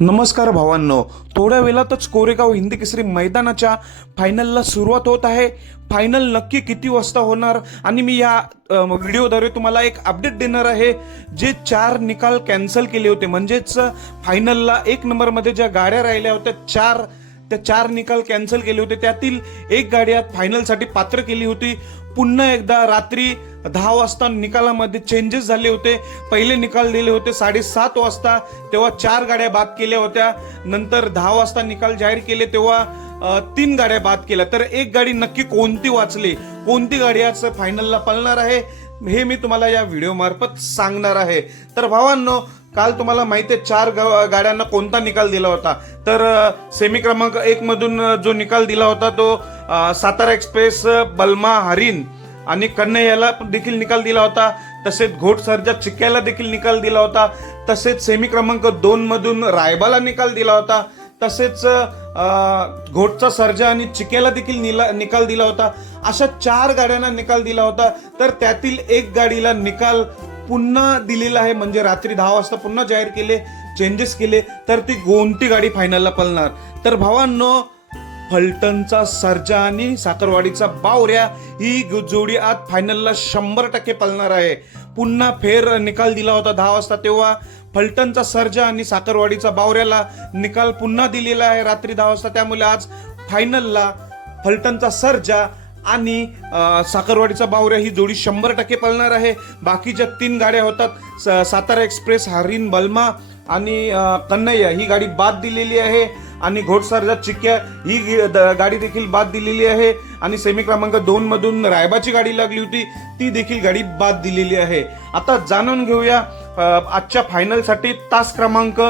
नमस्कार भावांनो थोड्या वेळातच कोरेगाव हिंदी केसरी मैदानाच्या फायनलला सुरुवात होत आहे. फायनल नक्की किती वाजता होणार? आणि मी या व्हिडिओद्वारे तुम्हाला एक अपडेट देणार आहे. जे चार निकाल कॅन्सल केले होते म्हणजेच फायनलला एक नंबरमध्ये ज्या गाड्या राहिल्या होत्या चार त्या चार निकाल कॅन्सल केले होते. त्यातील एक गाडी आज फायनलसाठी पात्र केली होती. पुन्हा एकदा रात्री दहा वाजता निकालामध्ये चेंजेस झाले होते. पहिले निकाल दिले होते साडेसात वाजता तेव्हा चार गाड्या बाद केल्या होत्या. नंतर दहा वाजता निकाल जाहीर केले तेव्हा तीन गाड्या बाद केल्या. तर एक गाडी नक्की कोणती वाचली? कोणती गाडी आज फायनलला पळणार आहे? हे मी तुम्हाला या व्हिडिओ मार्फत सांगणार आहे. तर भावांनो काल तुम्हाला माहिती आहे चार गाड्यांना कोणता निकाल दिला होता? तर सेमी क्रमांक एक मधून जो निकाल दिला होता तो सातारा एक्सप्रेस बलमा हरिण आणि कन्हैयाला देखील निकाल दिला होता. तसेच घोट सरजा चिक्क्याला देखील निकाल दिला होता. तसेच सेमी क्रमांक दोन मधून रायबाला निकाल दिला होता. तसेच घोटचा सर्जा आणि चिक्याला देखील निला- निकाल दिला होता. अशा चार गाड्यांना निकाल दिला होता. तर त्यातील एक गाडीला निकाल पुन्हा दिलेलं आहे. म्हणजे रात्री दहा वाजता पुन्हा जाहीर केले चेंजेस केले तर ती कोणती गाडी फायनलला पळणार. तर भावांनो फलटणचा सर्जा आणि साखरवाडीचा बावऱ्या ही जोडी आज फायनलला शंभर टक्के पळणार आहे. पुन्हा फेर निकाल दिला होता दहा वाजता तेव्हा. फलटणचा सर्जा आणि साखरवाडीचा बावऱ्याला निकाल पुन्हा दिलेला आहे रात्री दहा वाजता. त्यामुळे आज फायनलला फलटणचा सर्जा आणि साखरवाडीचा बावऱ्या ही जोडी शंभर टक्के पळणार आहे. बाकीच्या तीन गाड्या होतात स- सातारा एक्सप्रेस हरिण बल्मा आणि कन्नैया कन्हैया. ही गाडी बाद दिलेली आहे आणि घोडसरजा चिक्या ही द- गाडी देखील बाद दिलेली आहे आणि सेमी क्रमांक दोन मधून रायबाची गाडी लागली होती ती देखील गाडी बाद दिलेली आहे. आता जाणून घेऊया आजच्या फायनलसाठी तास क्रमांक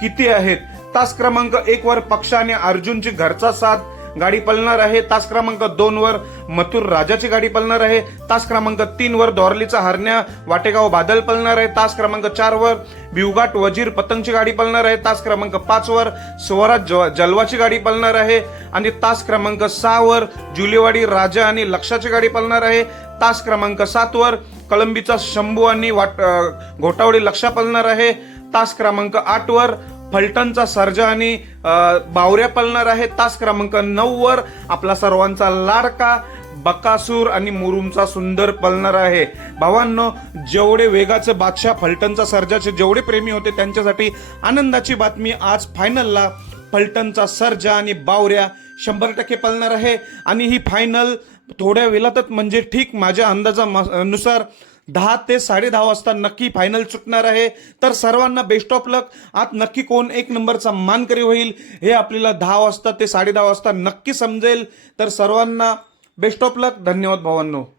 किती आहेत? तास क्रमांक एक वर पक्ष आणि अर्जुनची घरचा साथ गाडी पलणार आहे. तास क्रमांक दोन वर मथुर राजाची गाडी पलणार आहे. तास क्रमांक तीन वर दोरलीचा हरण्या वाटेगाव बादल पलणार आहे. तास क्रमांक चार वर भिवघाट वजीर पतंगची गाडी पलणार आहे. तास क्रमांक पाच वर स्वराज ज- जलवाची गाडी पलणार आहे. आणि तास क्रमांक सहा वर जुलेवाडी राजा आणि लक्षाची गाडी पलणार आहे. तास क्रमांक सात वर कळंबीचा शंभू आणि वाट घोटावडी लक्षा पलणार आहे. तास क्रमांक आठ वर फलटणचा सर्जा आणि बावऱ्या पलणार आहे. तास क्रमांक नऊ वर आपला सर्वांचा लाडका बकासूर आणि मुरुमचा सुंदर पलणार आहे. भावांनो जेवढे वेगाचे बादशाह फलटणचा सर्जाचे जेवढे प्रेमी होते त्यांच्यासाठी आनंदाची बातमी आज फायनलला फलटणचा सर्जा आणि बावऱ्या शंभर टक्के पलणार आहे. आणि ही फायनल थोड्या वेळातच म्हणजे ठीक माझ्या अंदाजानुसार दहा ते साडे दहा वाजता नक्की फायनल चुकणार आहे. तर सर्वांना बेस्ट ऑफ लक आत नक्की कोण एक नंबरचा मानकरी होईल हे आपल्याला दहा वाजता ते साडे दहा वाजता नक्की समजेल. तर सर्वांना बेस्ट ऑफ लक धन्यवाद भावांनो.